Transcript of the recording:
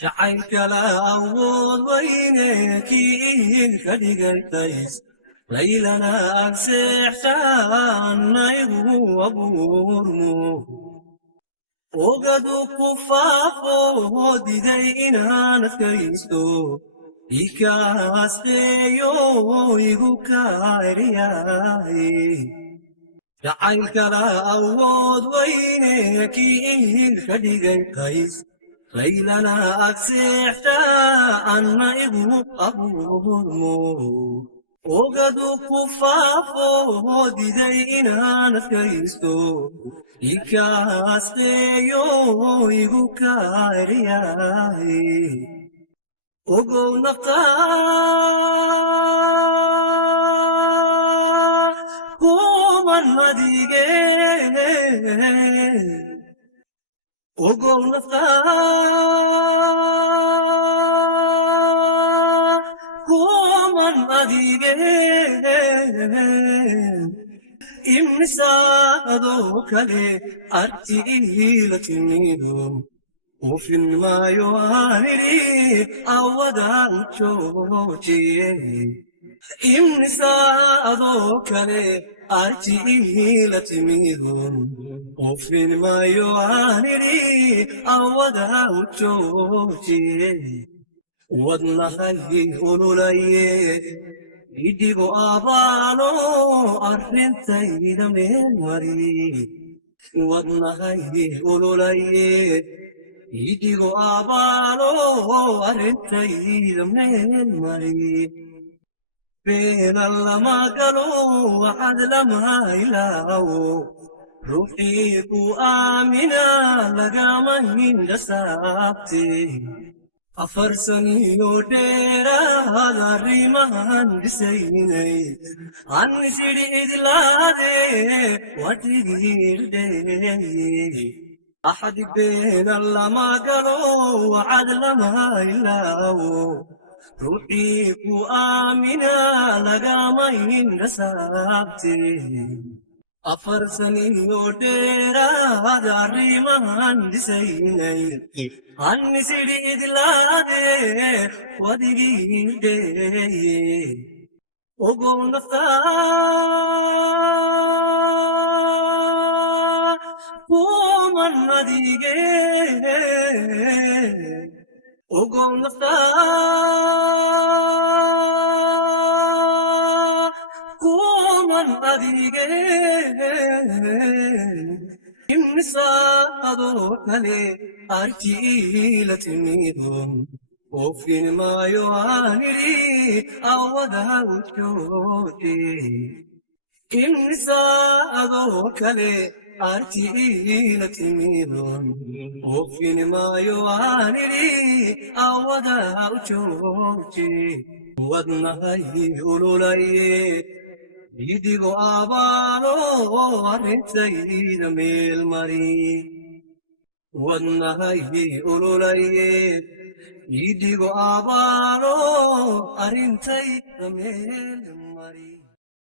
jacaylka la awood wayneekii ka dhigaytays laylana agseexshaanaygu abuurmo ogadu ku faafo diday inaan adkaysto ikaasteeyo igu kaariyaaye jacaylka la awood wayneekii ka dhigaytays laylana agseexshaanaygu abuurmo ogadu ku faafo diday inaan adkaysto ikaasteeyo igu kaariyaaye ogow naftaa kuman adige ogow naftaa kuman adige imnisaadoo kale artiila timido ufin maayo aanidhi awadaan joojiye imnisaadoo kale artiila timido ufin maayo aanidhi awadaan joojiye wadnahay ululaye idigo abaano arrintayda meel mari wadnahay ululaye idigo abaano arrintayda meel mari beena lama galo waxaad lama ilaawo ruuxii ku aamina lagama hindhasaabte afar saniyo dheeraad arrimahan dhisaynay annisidhi idlaade wadhigiildheeye axadi beena lama galo waxaad lama ilaawo ruuxii ku aamina lagama hindhasaabte afar saniyo dheeraad arrimahan dhisaynay annisidhi idlaade wadigiildheeye ogow naftaa kuman adige ogow naftaa kuman adige imnisaadoo kale artiila timido ufin maayo aanidhi awadaan jooje imnisaadoo kale artiila timido ufin maayo aanidhi awadaan jooje wadnahay ululaye idigo abaano arrintayda meel mari wadnahay ululaye idigo abaano arrintayda meel mari